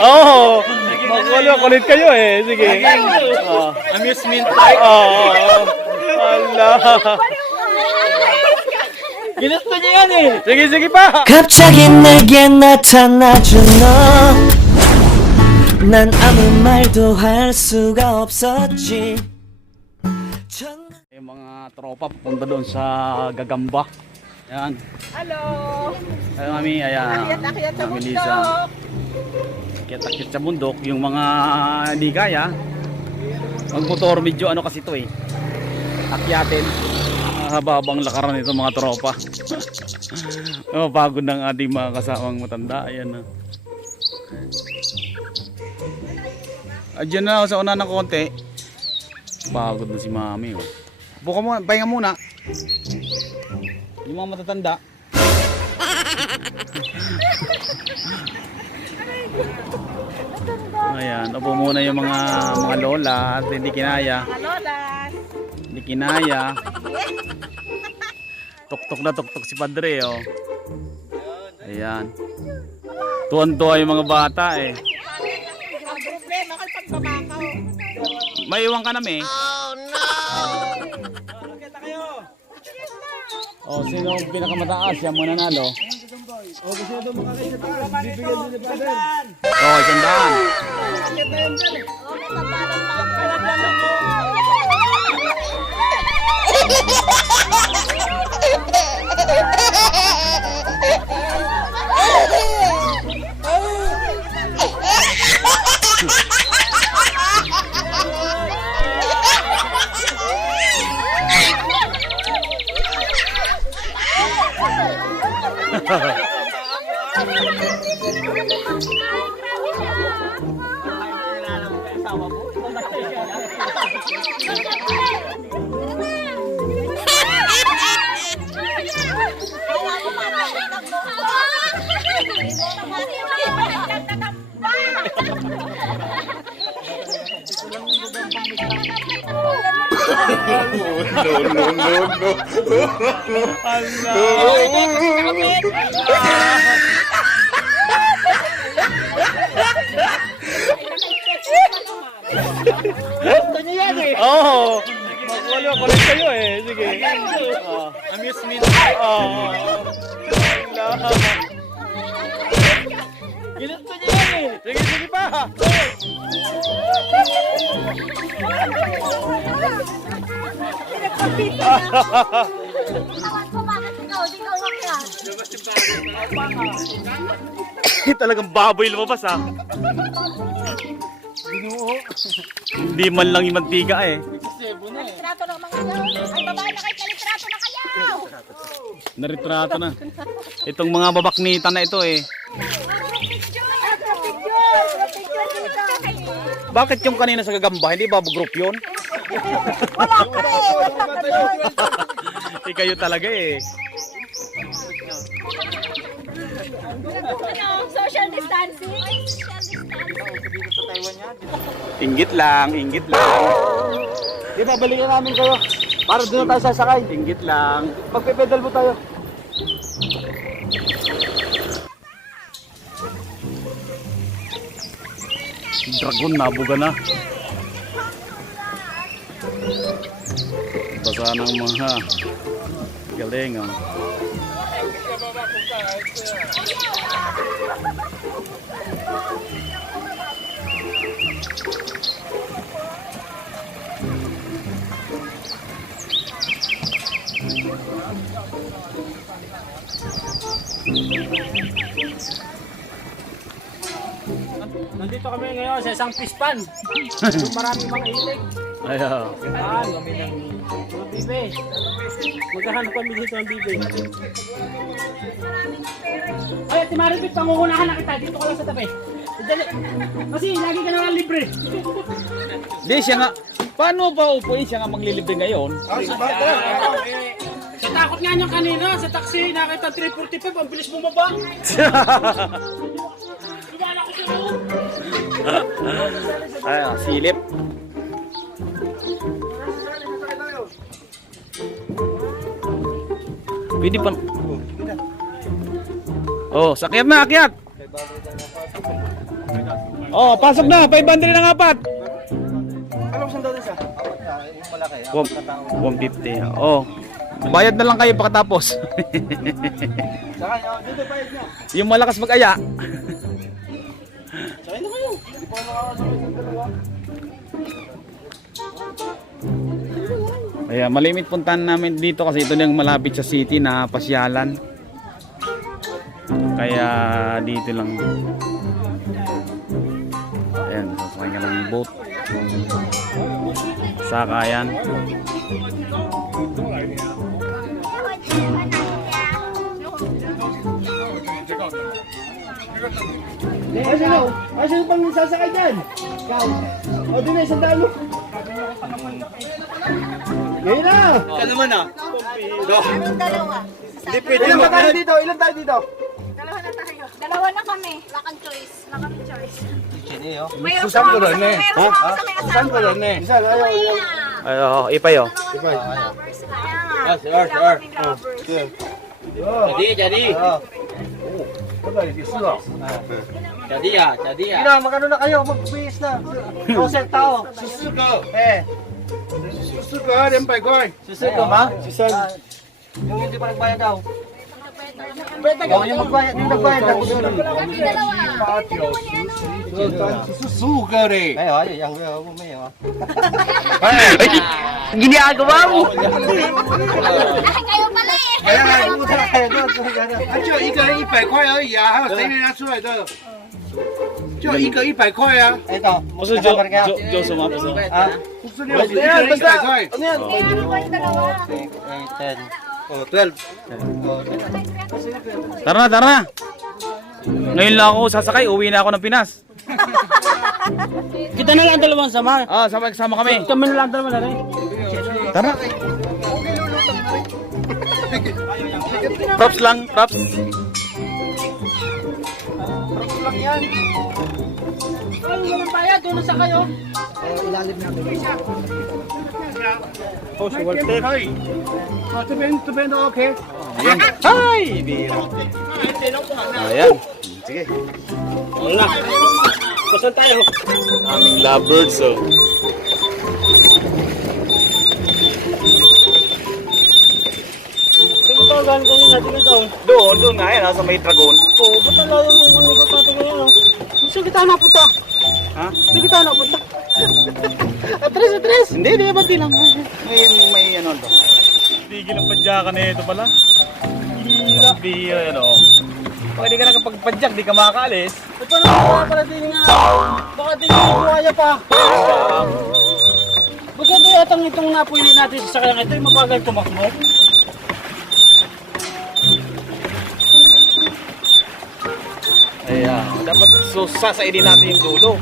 Oo. Kulit kayo eh. Sige. Amusement park. Allah. Ginusto niya yan eh. Sige pa. 갑자기 내게 나타나준 너. 난 아무 말도 할 수가 없었지. Yung mga tropa punta doon sa Gagamba. Ayan. Hello! Ayan mami, ayan. Akyat sa Mami bundok. Lisa. Akyat sa bundok. Yung mga hindi kaya, magmotor medyo ano kasi ito eh. Akyatin. Haba-habang lakaran nito mga tropa. Pagod ng ating mga kasamang matanda. Ayan na. Diyan na ako sa una ng konti. Pagod na si mami oh. Buka mo, pahinga muna. Yung mga matatanda. Ayan, upo muna yung mga lola at hindi kinaya. Mga lolas. Hindi kinaya. Tuktok si Padre oh. Ayan. Tuwan-tuwa yung mga bata eh. Ang problema ko pag babakaw. May iwan ka namin. Oh, sino ang pinakamataas? Yan mo nanalo. Oh, isandaan. Oh, kulit kayo eh. Sige. Amusement park. Ginusto niya yan eh. Sige pa. Talagang baboy lumabas ah. Hindi man lang yung mantika eh. Litrato ng mga yaw. Ay, babae na kayo, litrato na kayo! Naritrato na. Itong mga babaknita na ito eh. Bakit yung kanina sa Gagamba, hindi ba group yun? Wala ko eh! Hindi kayo talaga eh. Social distancing? Inggit lang. Di ba, balikan namin kayo. Para doon na tayo sasakay. Inggit lang. Magpe-pedal mo tayo. Dragon, nabuga na. Basa ng mga galing oh. Nandito kami ngayon sa isang pispan. Maraming mga ilig. Ayaw. Kami ng bibe. Maghahanap kami dito ng bibe. Ay, Ate Maribit, pangungunahan na kita. Dito ka lang sa tabi. Dali. Kasi lagi ka naman libre. Di siya nga. Paano ba upuin siya nga maglilibre ngayon? Sa takot nga niya kanina, sa taxi, nakita 345, ang bilis bumaba. Lumala ko sa loob. Ay, silip. Pwede pa. Oh, sakyat na, akyat. Oh, pasok na. 500 ng apat. Alam mo saan daw din siya? Yung malaki. 150. Oh. Bayad na lang kayo pagkatapos. Saka, dito bayad niya. Yung malakas mag-aya. Sakay na kayo. Hindi pa ako nakakasakay ng dalawa. Kaya malimit puntahan namin dito kasi ito na yung malapit sa city na pasyalan. Kaya dito lang. Ayan, sasakay ka lang ng boat. Sakayan. Ay, sino pang sasakay dyan? Ikaw. O, din na, isang dalo. Ngayon na! Ka naman ah. Anong dalawa? Hindi pwede. Ilan ba tayo dito? Ilan tayo dito? Dalawa na tayo. Dalawa na kami. Lakang choice. Lakang choice. May Susan ko rin eh. Meron ako sa may asawa. Isa, ayaw. Ay, oh, ipay oh. Dalawa na lovers. Kaya nga. sure. Wala kaming lovers. Jadi. Jadi ah. Ina, magano na kayo? Magbihis na. Kosek tao. Susuko. Susuko, 200 块. Susuko ba? Yung hindi pa nagbayad daw. Oh, yung magbayad, yung nagbayad daw. Kami dalawa. Susuko rin. Ay, yung may Ginagawa mo! Ay, kayo pala eh. 就一个人100块而已啊，还有谁没拿出来的？就一个100块啊。Ito,不是就什么不是？不是60，一个人100块。Kaya ano ba yung dalawa? 12. Tara na, tara na. Ngayon lang ako sasakay, uwi na ako ng Pinas. Kita na lang dalawang sama. Ah, sama kami. Kami na lang dalawa na rin. Tara. Props lang, props. Ay, walang bayad. Doon na sa kayo. Oh, 可以。啊，这边都 OK。 Ay, biro. Ayan. Sige. Wala. Pasan tayo. Aming lovebirds, oh. Sige to, gano'n ganyan natin ito. Doon nga yan, sa may dragon. Oo, ba't ang layo ng manigot natin ngayon? Saan kita napunta? Ha? Saan kita napunta? Atras. Hindi, ba't lang. May ano doon. Tigil ang padyakan na ito pala. Hindi, ano. Pag di ka nakapagpadyak, di ka makakaalis. Eh, paano ako pala din nga? Baka din yung buhaya pa. Maganda yatang itong napuli natin sa sakayang ito, yung mabagal tumakbo. Ayan, dapat sasainin natin yung dulo.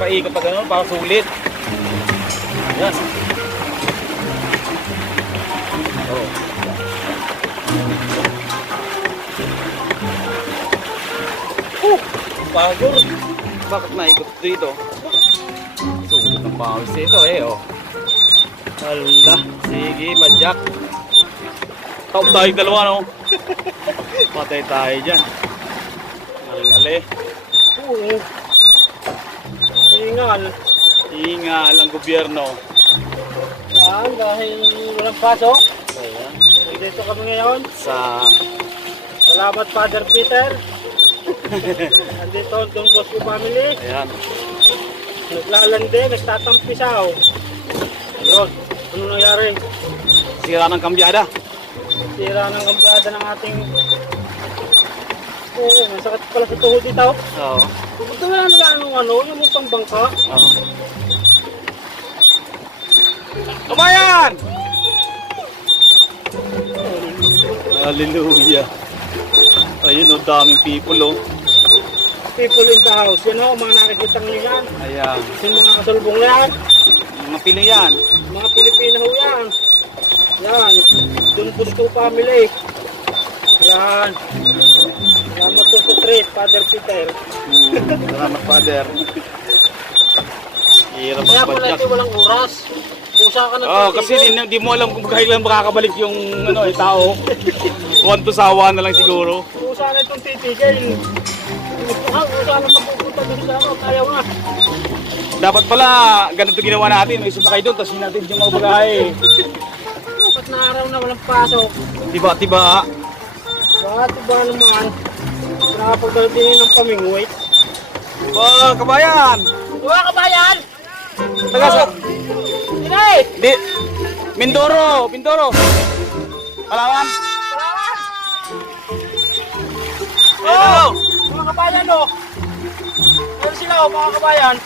Paikot pa gano'n, para sulit. Ayan. Oh. Pagod. Bakit naikot dito? Sulit ng pawis ito oh. Hala, sige padyak. Taob tayong dalawa no. Patay tayo dyan. Alali. Oo. Ingal ang gobyerno. Yan, dahil walang pasok. Ayan. Dito kami ngayon. Salamat Father Peter. Andito ang Don Bosco family. Ayan. Naglalande, nagtatampisaw. Ayun, ano nangyari? Sira ng kambyada. Sira ng kambyada ng ating... Oo, masakit pala sa tuhod dito. Oo. Ito wala na ano, yung utang bangka. Oo. Tumayan! Hallelujah. Ayun oh, daming people oh. People in the house, yan o, mga nakikita nyo yan. Ayan. Yung mga kasalubong yan, Mga Pinoy yan. mga Pilipino ho yan. Yan, Don Bosco family. Yan. Salamat to sa treat, Father Peter. Salamat, Father. Hirap Kaya ang pala padyak. ito walang oras. Kung saan ka na Oh, kasi di mo alam kung kailan makakabalik yung ano, tao. Kuwan to sawa na lang siguro. Kung saan itong titigil. Gusto ka, kung saan ang mapupunta dito sa ano, ayaw nga. Dapat pala, ganito ginawa natin. May sumakay doon, tapos hinatid yung mga bagahe. Dapat na araw na walang pasok. Tiba-tiba. Bakit ba naman? Nakapagdalatingin ng pamingway. Kabayan! Diba kabayan? Taga sa... Inay! Di... Mindoro! Pindoro! Palawan! Oh! Mga kabayan o! Meron sila o mga kabayan.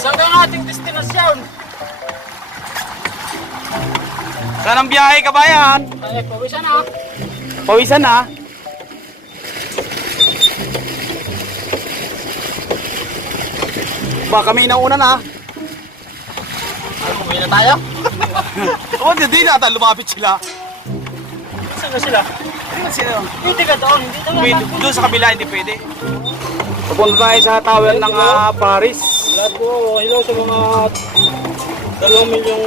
Saan ka ang ating destinasyon? Saan ang biyahe, kabayan? Ay, pawisan na. Pawisan na. Ba, kami nauna na. Uwi na tayo? Oo, hindi na. Lumapit sila. Saan na sila? Hindi ka doon. Hindi na Doon sa kabila, hindi pwede. Papunta tayo sa tower ng Paris. Lahat po, hello sa mga 2 milyong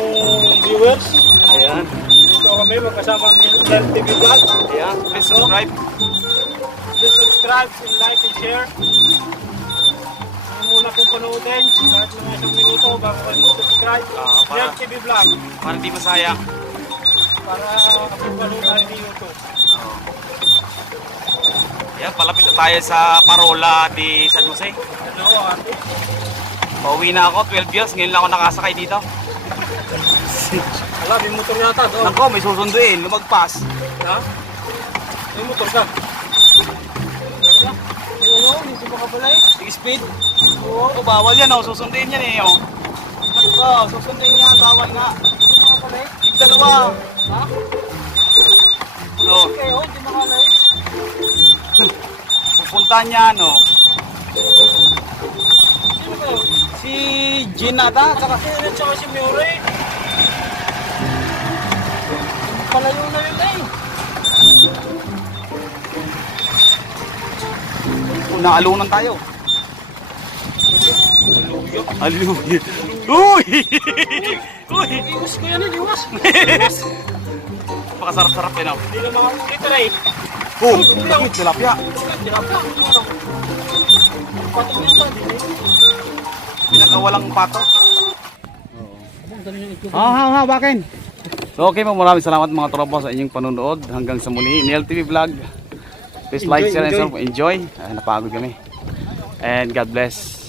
viewers. Ayan. Dito kami magkasama ni LTV Vlog. Ayan. Please subscribe. Please subscribe, like, and share. Ang muna kong panoodin, kahit mga isang minuto bago kayo mag-subscribe. para- LTV Vlog, Para hindi masayang. para panood tayo ni YouTube. Ayan, palapit na tayo sa Parola de San Jose. Ano, ate? Pauwi na ako, 12 years. Ngayon lang ako nakasakay dito. Wala, may motor yata doon. Nako, may susunduin. Lumagpas. Ha? May motor ka? Wala. Ano, hindi mo kabalik. Big speed. Oo, bawal yan. Oh. Susunduin yan eh. Oh. Oo, susunduin yan. Bawal nga. Hindi mo kabalik. Yung dalawa. Ha? Oh. Kayo, hindi mo kabalik. Pupuntahan niya, no? Sino kayo? Si Jean ata, tsaka Sino at saka si Mure? Palayo na yun eh. naalunan tayo. Aluya. Uy! Uy! Iwas ko yan eh, iwas. Napakasarap-sarap yun. Hindi na mga liter eh. Oh, bakit? Tilapia. Tilapia. Patong yan to. Pinakawalang pato. Hawakin. So okay po, maraming salamat mga tropa sa inyong panunood. Hanggang sa muli, Neil TV Vlog. Please like, share, and subscribe. Enjoy. Napagod kami. And God bless.